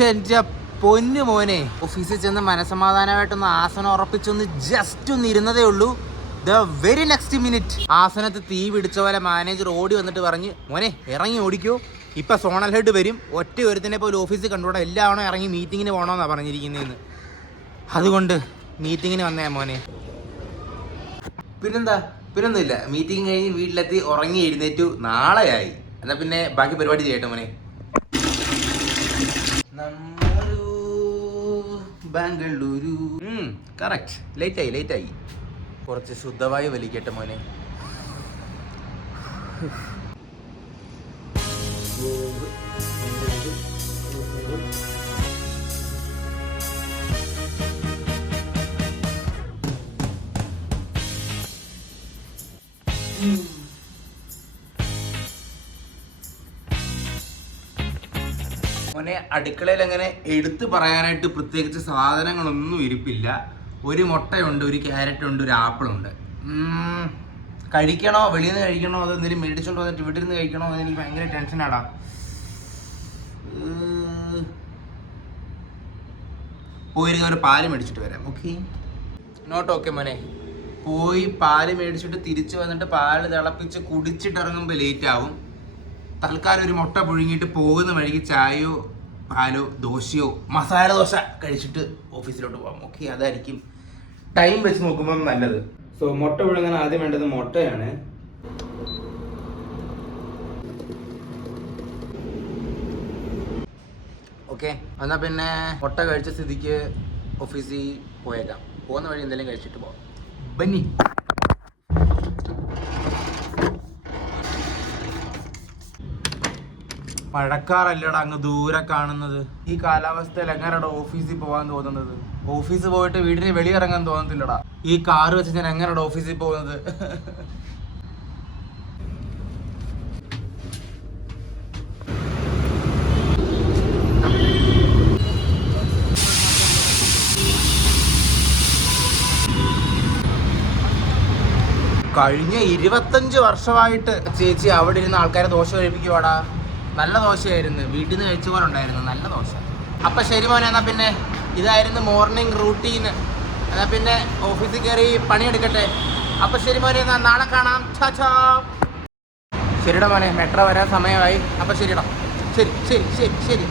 എന്റെ പൊന്നു മോനെ, ഓഫീസിൽ ചെന്ന് മനസമാധാനമായിട്ടൊന്ന് ആസനം ഉറപ്പിച്ചൊന്ന് ജസ്റ്റ് ഒന്ന് ഇരുന്നതേ ഉള്ളൂ. ദ വെരി നെക്സ്റ്റ് മിനിറ്റ് ആസനത്ത് തീ പിടിച്ച പോലെ മാനേജർ ഓടി വന്നിട്ട് പറഞ്ഞ്, മോനെ ഇറങ്ങി ഓടിക്കോ, ഇപ്പം സോണൽ ഹെഡ് വരും, ഒറ്റ ഒരുത്തിനെ പോലും ഓഫീസിൽ കണ്ടുകൂടാ, എല്ലാവരും ഇറങ്ങി മീറ്റിങ്ങിന് പോകണമെന്നാണ് പറഞ്ഞിരിക്കുന്നതെന്ന്. അതുകൊണ്ട് മീറ്റിങ്ങിന് വന്നേ മോനെ. പിന്നൊന്നുമില്ല, മീറ്റിംഗ് കഴിഞ്ഞ് വീട്ടിലെത്തി ഉറങ്ങി എഴുന്നേറ്റു, നാളെയായി. എന്നാൽ പിന്നെ ബാക്കി പരിപാടി ചെയ്യട്ടെ മോനെ. ബാംഗ്ലൂരു കറക്റ്റ്. ലേറ്റായി. കുറച്ച് ശുദ്ധവായു വലിക്കട്ടെ മോനെ. മോനെ, അടുക്കളയിൽ അങ്ങനെ എടുത്തു പറയാനായിട്ട് പ്രത്യേകിച്ച് സാധനങ്ങളൊന്നും ഇരിപ്പില്ല. ഒരു മുട്ടയുണ്ട്, ഒരു ക്യാരറ്റ് ഉണ്ട്, ഒരു ആപ്പിളുണ്ട്. കഴിക്കണോ, വെളിയിൽ നിന്ന് കഴിക്കണോ, അതോ എന്തെങ്കിലും മേടിച്ചോണ്ട് വന്നിട്ട് വീട്ടിൽ നിന്ന് കഴിക്കണോ എന്ന് എനിക്ക് ഭയങ്കര ടെൻഷനാടാ. പോയി ഒരു പാല് മേടിച്ചിട്ട് വരാം. ഓക്കെ, നോട്ട് ഓക്കെ മോനെ. പോയി പാല് മേടിച്ചിട്ട് തിരിച്ചു വന്നിട്ട് പാല് തിളപ്പിച്ച് കുടിച്ചിട്ട് ഇറങ്ങുമ്പോൾ ലേറ്റ് ആവും. തൽക്കാലം ഒരു മുട്ട പുഴുങ്ങിയിട്ട് പോകുന്ന വഴിക്ക് ചായയോ പാലോ ദോശയോ മസാല ദോശ കഴിച്ചിട്ട് ഓഫീസിലോട്ട് പോകാം. ഓക്കെ, അതായിരിക്കും ടൈം വെച്ച് നോക്കുമ്പോൾ നല്ലത്. സോ മുട്ട പുഴുങ്ങാൻ ആദ്യം വേണ്ടത് മുട്ടയാണ്. ഓക്കെ, എന്നാൽ പിന്നെ മുട്ട കഴിച്ച സ്ഥിതിക്ക് ഓഫീസിൽ പോയേക്കാം. പോകുന്ന വഴി എന്തെങ്കിലും കഴിച്ചിട്ട് പോവാം. ബന്നി. മഴക്കാറല്ലടാ അങ്ങ് ദൂരെ കാണുന്നത്. ഈ കാലാവസ്ഥയിൽ എങ്ങനെയാടാ ഓഫീസിൽ പോകാൻ തോന്നുന്നത്? ഓഫീസിൽ പോയിട്ട് വീടിന് വെളിയിറങ്ങാൻ തോന്നത്തില്ലടാ. ഈ കാറ് വെച്ച് ഞാൻ എങ്ങനെയാടാ ഓഫീസിൽ പോകുന്നത്? കഴിഞ്ഞ 25 വർഷമായിട്ട് ചേച്ചി അവിടെ ഇരുന്ന് ആൾക്കാരെ ദോശ കഴിപ്പിക്കുവാടാ. നല്ല ദോശയായിരുന്നു, വീട്ടിൽ നിന്ന് കഴിച്ച പോലെ ഉണ്ടായിരുന്നു, നല്ല ദോശ. അപ്പം ശരി മോനെ, എന്നാൽ പിന്നെ ഇതായിരുന്നു മോർണിംഗ് റൂട്ടീൻ. എന്നാൽ പിന്നെ ഓഫീസിൽ കയറി പണിയെടുക്കട്ടെ. അപ്പം ശരി മോനെ, എന്നാൽ നാളെ കാണാം. ശരിടാ മോനെ, മെട്രോ വരാൻ സമയമായി. അപ്പം ശരിടാ, ശരി.